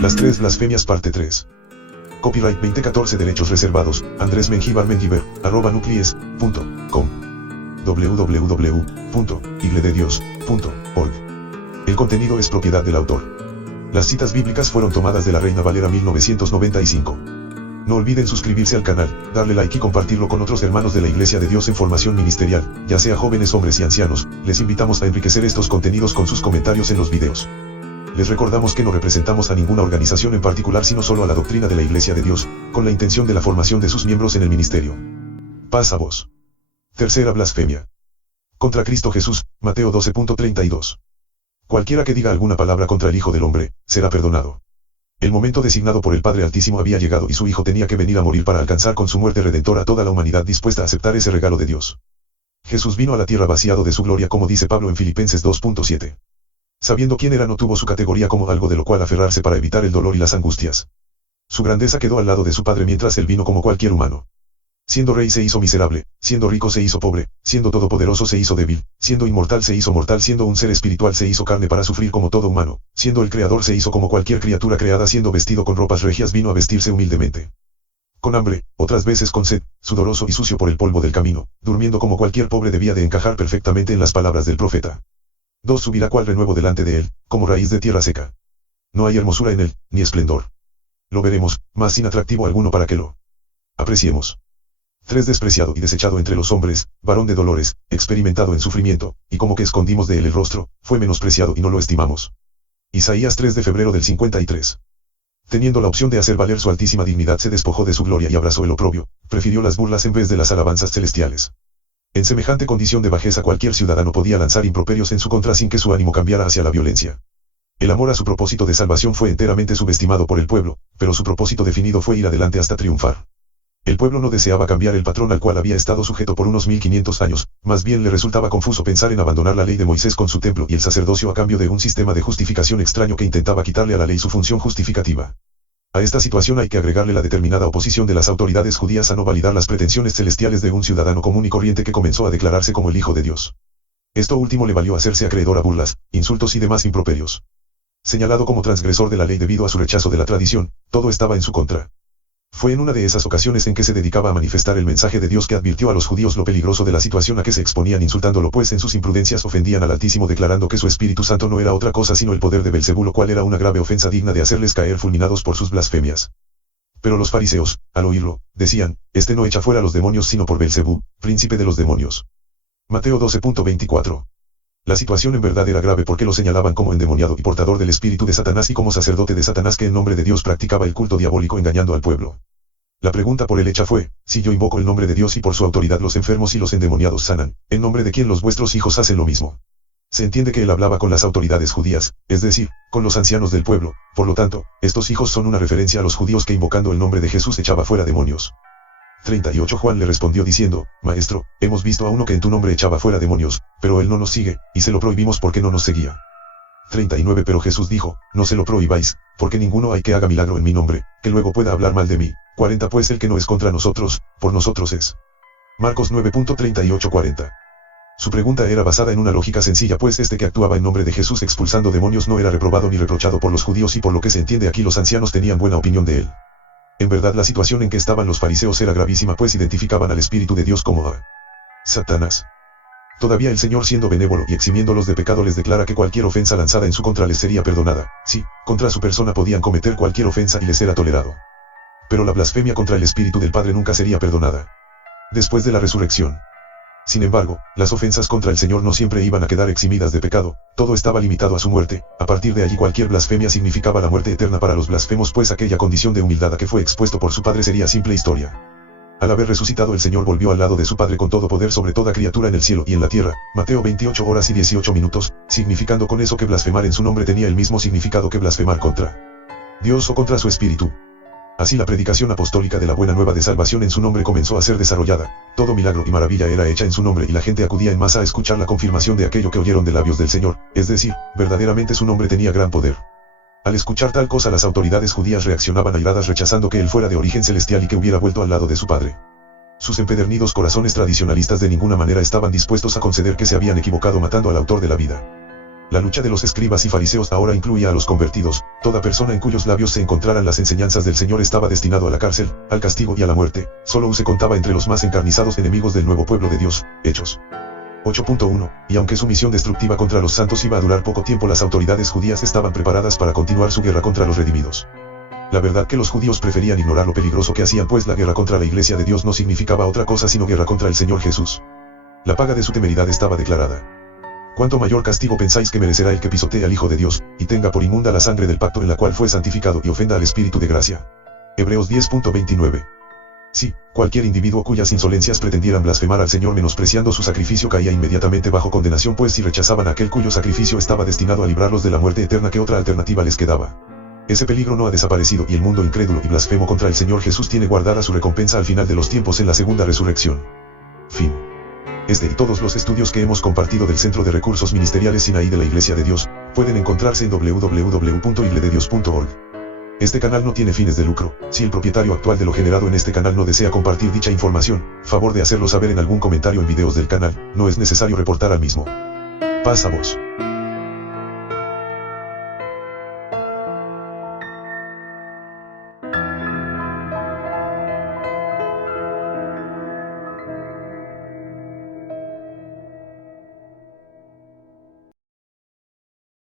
Las tres blasfemias parte 3. Copyright 2014. Derechos reservados. Andrés Mengíbar Mengíbar, @nuclies.com. www.iglededios.org. El contenido es propiedad del autor. Las citas bíblicas fueron tomadas de la Reina Valera 1995. No olviden suscribirse al canal, darle like y compartirlo con otros hermanos de la Iglesia de Dios en formación ministerial, ya sea jóvenes, hombres y ancianos. Les invitamos a enriquecer estos contenidos con sus comentarios en los videos. Les recordamos que no representamos a ninguna organización en particular sino solo a la doctrina de la Iglesia de Dios, con la intención de la formación de sus miembros en el ministerio. Paz a vos. Tercera blasfemia. Contra Cristo Jesús, Mateo 12.32. Cualquiera que diga alguna palabra contra el Hijo del Hombre, será perdonado. El momento designado por el Padre Altísimo había llegado y su Hijo tenía que venir a morir para alcanzar con su muerte redentora a toda la humanidad dispuesta a aceptar ese regalo de Dios. Jesús vino a la tierra vaciado de su gloria, como dice Pablo en Filipenses 2.7. Sabiendo quién era, no tuvo su categoría como algo de lo cual aferrarse para evitar el dolor y las angustias. Su grandeza quedó al lado de su Padre mientras él vino como cualquier humano. Siendo rey se hizo miserable, siendo rico se hizo pobre, siendo todopoderoso se hizo débil, siendo inmortal se hizo mortal, siendo un ser espiritual se hizo carne para sufrir como todo humano, siendo el creador se hizo como cualquier criatura creada, siendo vestido con ropas regias vino a vestirse humildemente. Con hambre, otras veces con sed, sudoroso y sucio por el polvo del camino, durmiendo como cualquier pobre, debía de encajar perfectamente en las palabras del profeta. 2. Subirá cual renuevo delante de él, como raíz de tierra seca. No hay hermosura en él, ni esplendor. Lo veremos, mas sin atractivo alguno para que lo apreciemos. 3. Despreciado y desechado entre los hombres, varón de dolores, experimentado en sufrimiento, y como que escondimos de él el rostro, fue menospreciado y no lo estimamos. Isaías 3 de febrero del 53. Teniendo la opción de hacer valer su altísima dignidad, se despojó de su gloria y abrazó el oprobio, prefirió las burlas en vez de las alabanzas celestiales. En semejante condición de bajeza cualquier ciudadano podía lanzar improperios en su contra sin que su ánimo cambiara hacia la violencia. El amor a su propósito de salvación fue enteramente subestimado por el pueblo, pero su propósito definido fue ir adelante hasta triunfar. El pueblo no deseaba cambiar el patrón al cual había estado sujeto por unos 1500 años, más bien le resultaba confuso pensar en abandonar la ley de Moisés con su templo y el sacerdocio a cambio de un sistema de justificación extraño que intentaba quitarle a la ley su función justificativa. A esta situación hay que agregarle la determinada oposición de las autoridades judías a no validar las pretensiones celestiales de un ciudadano común y corriente que comenzó a declararse como el Hijo de Dios. Esto último le valió hacerse acreedor a burlas, insultos y demás improperios. Señalado como transgresor de la ley debido a su rechazo de la tradición, todo estaba en su contra. Fue en una de esas ocasiones en que se dedicaba a manifestar el mensaje de Dios que advirtió a los judíos lo peligroso de la situación a que se exponían, insultándolo pues en sus imprudencias ofendían al Altísimo, declarando que su Espíritu Santo no era otra cosa sino el poder de Belcebú, lo cual era una grave ofensa digna de hacerles caer fulminados por sus blasfemias. Pero los fariseos, al oírlo, decían, este no echa fuera a los demonios sino por Belcebú, príncipe de los demonios. Mateo 12.24. La situación en verdad era grave porque lo señalaban como endemoniado y portador del espíritu de Satanás y como sacerdote de Satanás que en nombre de Dios practicaba el culto diabólico engañando al pueblo. La pregunta por él hecha fue, si yo invoco el nombre de Dios y por su autoridad los enfermos y los endemoniados sanan, ¿en nombre de quién los vuestros hijos hacen lo mismo? Se entiende que él hablaba con las autoridades judías, es decir, con los ancianos del pueblo, por lo tanto, estos hijos son una referencia a los judíos que invocando el nombre de Jesús echaba fuera demonios. 38. Juan le respondió diciendo, Maestro, hemos visto a uno que en tu nombre echaba fuera demonios, pero él no nos sigue, y se lo prohibimos porque no nos seguía. 39. Pero Jesús dijo, no se lo prohibáis, porque ninguno hay que haga milagro en mi nombre, que luego pueda hablar mal de mí. 40. Pues el que no es contra nosotros, por nosotros es. Marcos 9.38-40. Su pregunta era basada en una lógica sencilla, pues este que actuaba en nombre de Jesús expulsando demonios no era reprobado ni reprochado por los judíos, y por lo que se entiende aquí los ancianos tenían buena opinión de él. En verdad la situación en que estaban los fariseos era gravísima, pues identificaban al Espíritu de Dios como a Satanás. Todavía el Señor, siendo benévolo y eximiéndolos de pecado, les declara que cualquier ofensa lanzada en su contra les sería perdonada. Sí, contra su persona podían cometer cualquier ofensa y les era tolerado. Pero la blasfemia contra el Espíritu del Padre nunca sería perdonada. Después de la resurrección. Sin embargo, las ofensas contra el Señor no siempre iban a quedar eximidas de pecado, todo estaba limitado a su muerte. A partir de allí cualquier blasfemia significaba la muerte eterna para los blasfemos, pues aquella condición de humildad a que fue expuesto por su Padre sería simple historia. Al haber resucitado el Señor volvió al lado de su Padre con todo poder sobre toda criatura en el cielo y en la tierra, Mateo 28 horas y 18 minutos, significando con eso que blasfemar en su nombre tenía el mismo significado que blasfemar contra Dios o contra su Espíritu. Así la predicación apostólica de la buena nueva de salvación en su nombre comenzó a ser desarrollada, todo milagro y maravilla era hecha en su nombre y la gente acudía en masa a escuchar la confirmación de aquello que oyeron de labios del Señor, es decir, verdaderamente su nombre tenía gran poder. Al escuchar tal cosa las autoridades judías reaccionaban airadas rechazando que él fuera de origen celestial y que hubiera vuelto al lado de su Padre. Sus empedernidos corazones tradicionalistas de ninguna manera estaban dispuestos a conceder que se habían equivocado matando al autor de la vida. La lucha de los escribas y fariseos ahora incluía a los convertidos. Toda persona en cuyos labios se encontraran las enseñanzas del Señor estaba destinado a la cárcel, al castigo y a la muerte. Solo se contaba entre los más encarnizados enemigos del nuevo pueblo de Dios. Hechos 8.1. Y aunque su misión destructiva contra los santos iba a durar poco tiempo, las autoridades judías estaban preparadas para continuar su guerra contra los redimidos. La verdad que los judíos preferían ignorar lo peligroso que hacían, pues la guerra contra la iglesia de Dios no significaba otra cosa sino guerra contra el Señor Jesús. La paga de su temeridad estaba declarada. ¿Cuánto mayor castigo pensáis que merecerá el que pisotee al Hijo de Dios, y tenga por inmunda la sangre del pacto en la cual fue santificado, y ofenda al Espíritu de gracia? Hebreos 10.29. Sí, cualquier individuo cuyas insolencias pretendieran blasfemar al Señor menospreciando su sacrificio caía inmediatamente bajo condenación, pues si rechazaban a aquel cuyo sacrificio estaba destinado a librarlos de la muerte eterna, ¿qué otra alternativa les quedaba? Ese peligro no ha desaparecido, y el mundo incrédulo y blasfemo contra el Señor Jesús tiene guardada su recompensa al final de los tiempos en la segunda resurrección. Fin. Este y todos los estudios que hemos compartido del Centro de Recursos Ministeriales Sinaí de la Iglesia de Dios, pueden encontrarse en www.iglededios.org. Este canal no tiene fines de lucro. Si el propietario actual de lo generado en este canal no desea compartir dicha información, favor de hacerlo saber en algún comentario en videos del canal. No es necesario reportar al mismo. Paz a vos.